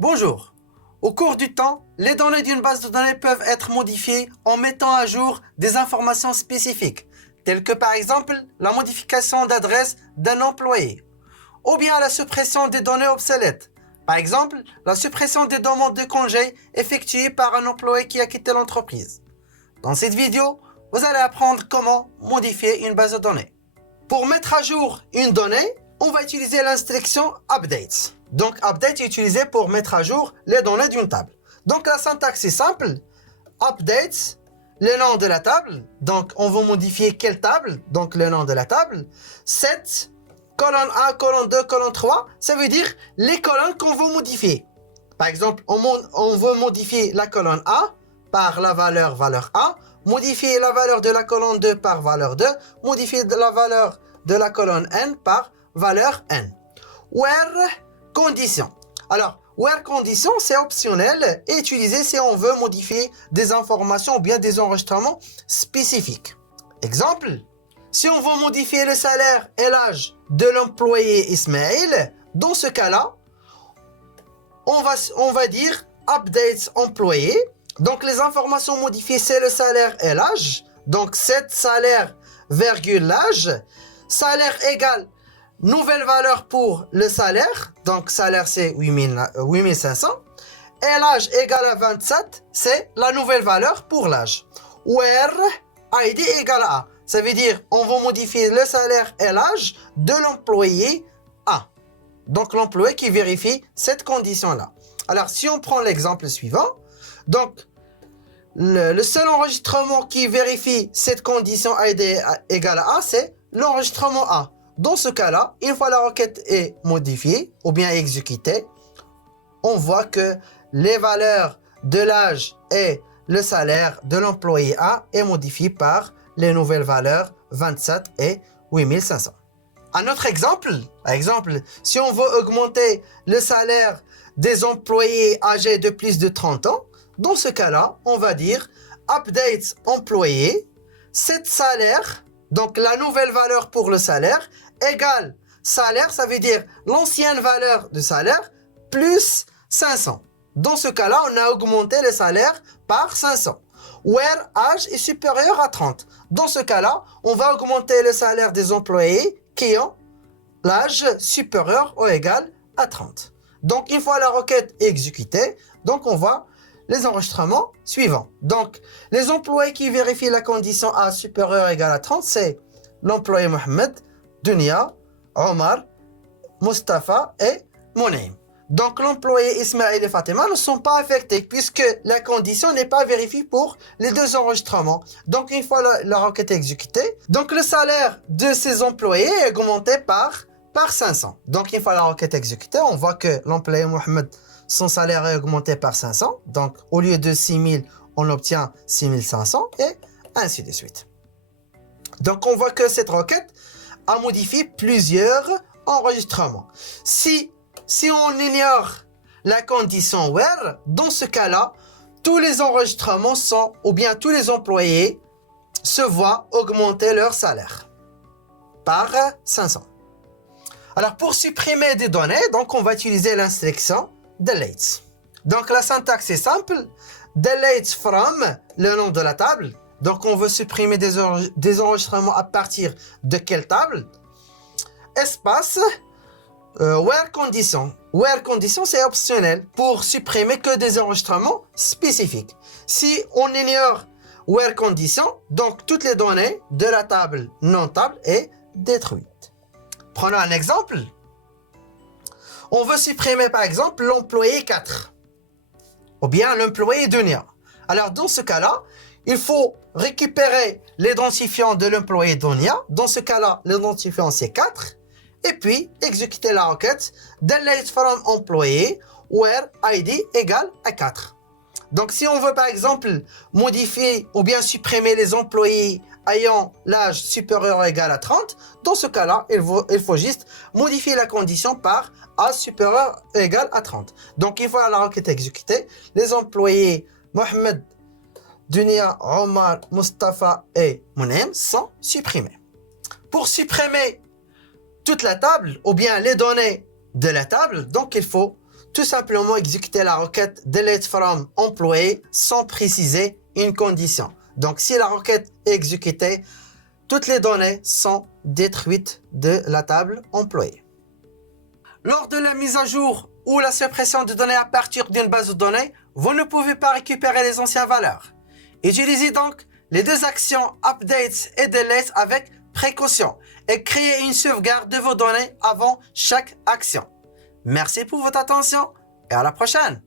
Bonjour. Au cours du temps, les données d'une base de données peuvent être modifiées en mettant à jour des informations spécifiques, telles que par exemple la modification d'adresse d'un employé, ou bien la suppression des données obsolètes. Par exemple, la suppression des demandes de congé effectuées par un employé qui a quitté l'entreprise. Dans cette vidéo, vous allez apprendre comment modifier une base de données. Pour mettre à jour une donnée, on va utiliser l'instruction update. Donc update est utilisé pour mettre à jour les données d'une table. Donc la syntaxe est simple. Update, le nom de la table. Donc on va modifier quelle table? Donc le nom de la table. Set, colonne 1, colonne 2, colonne 3. Ça veut dire les colonnes qu'on veut modifier. Par exemple, on veut modifier la colonne A par la valeur 1. Modifier la valeur de la colonne 2 par valeur 2. Modifier la valeur de la colonne n par valeur n. Where condition. Alors, where condition, c'est optionnel et utilisé si on veut modifier des informations ou bien des enregistrements spécifiques. Exemple, si on veut modifier le salaire et l'âge de l'employé Ismaël, dans ce cas-là, on va dire update employé. Donc, les informations modifiées, c'est le salaire et l'âge. Donc, cet salaire, virgule l'âge. Salaire égale nouvelle valeur pour le salaire. Donc, salaire, c'est 8500. Et l'âge égale à 27, c'est la nouvelle valeur pour l'âge. Where ID égale à A. Ça veut dire, on va modifier le salaire et l'âge de l'employé A. Donc, l'employé qui vérifie cette condition-là. Alors, si on prend l'exemple suivant, donc, le seul enregistrement qui vérifie cette condition ID égale à A, c'est l'enregistrement A. Dans ce cas-là, une fois la requête est modifiée ou bien exécutée, on voit que les valeurs de l'âge et le salaire de l'employé A est modifié par les nouvelles valeurs 27 et 8500. Un autre exemple, par exemple, si on veut augmenter le salaire des employés âgés de plus de 30 ans, dans ce cas-là, on va dire update employé, cet salaire, donc la nouvelle valeur pour le salaire, égale salaire, ça veut dire l'ancienne valeur de salaire, plus 500. Dans ce cas-là, on a augmenté le salaire par 500. Where âge est supérieur à 30. Dans ce cas-là, on va augmenter le salaire des employés qui ont l'âge supérieur ou égal à 30. Donc, une fois la requête exécutée, donc on voit les enregistrements suivants. Donc, les employés qui vérifient la condition A supérieure ou égale à 30, c'est l'employé Mohamed, Dunia, Omar, Mustafa et Monaim. Donc, l'employé Ismaël et Fatima ne sont pas affectés puisque la condition n'est pas vérifiée pour les deux enregistrements. Donc, une fois la requête exécutée, donc le salaire de ces employés est augmenté par 500. Donc, une fois la requête exécutée, on voit que l'employé Mohamed, son salaire est augmenté par 500. Donc, au lieu de 6000, on obtient 6500 et ainsi de suite. Donc, on voit que cette requête a modifié plusieurs enregistrements. Si on ignore la condition where, dans ce cas-là, tous les enregistrements sont, ou bien tous les employés se voient augmenter leur salaire par 500. Alors, pour supprimer des données, donc on va utiliser l'instruction delete. Donc, la syntaxe est simple. Delete from, le nom de la table. Donc, on veut supprimer des enregistrements à partir de quelle table? Espace, where condition. Where condition, c'est optionnel pour supprimer que des enregistrements spécifiques. Si on ignore where condition, donc toutes les données de la table non-table est détruite. Prenons un exemple. On veut supprimer par exemple l'employé 4 ou bien l'employé Dunia. Alors dans ce cas-là, il faut récupérer l'identifiant de l'employé Dunia. Dans ce cas-là, l'identifiant c'est 4. Et puis exécuter la requête delete from employé where ID égale à 4. Donc si on veut par exemple modifier ou bien supprimer les employés ayant l'âge supérieur ou égal à 30, dans ce cas-là, il faut juste modifier la condition par A supérieur ou égal à 30. Donc une fois la requête exécutée, les employés Mohamed, Dunia, Omar, Mustafa et Monem sont supprimés. Pour supprimer toute la table ou bien les données de la table, donc il faut tout simplement exécuter la requête delete from employé sans préciser une condition. Donc, si la requête est exécutée, toutes les données sont détruites de la table employé. Lors de la mise à jour ou la suppression de données à partir d'une base de données, vous ne pouvez pas récupérer les anciennes valeurs. Utilisez donc les deux actions update et delete avec précaution et créez une sauvegarde de vos données avant chaque action. Merci pour votre attention et à la prochaine.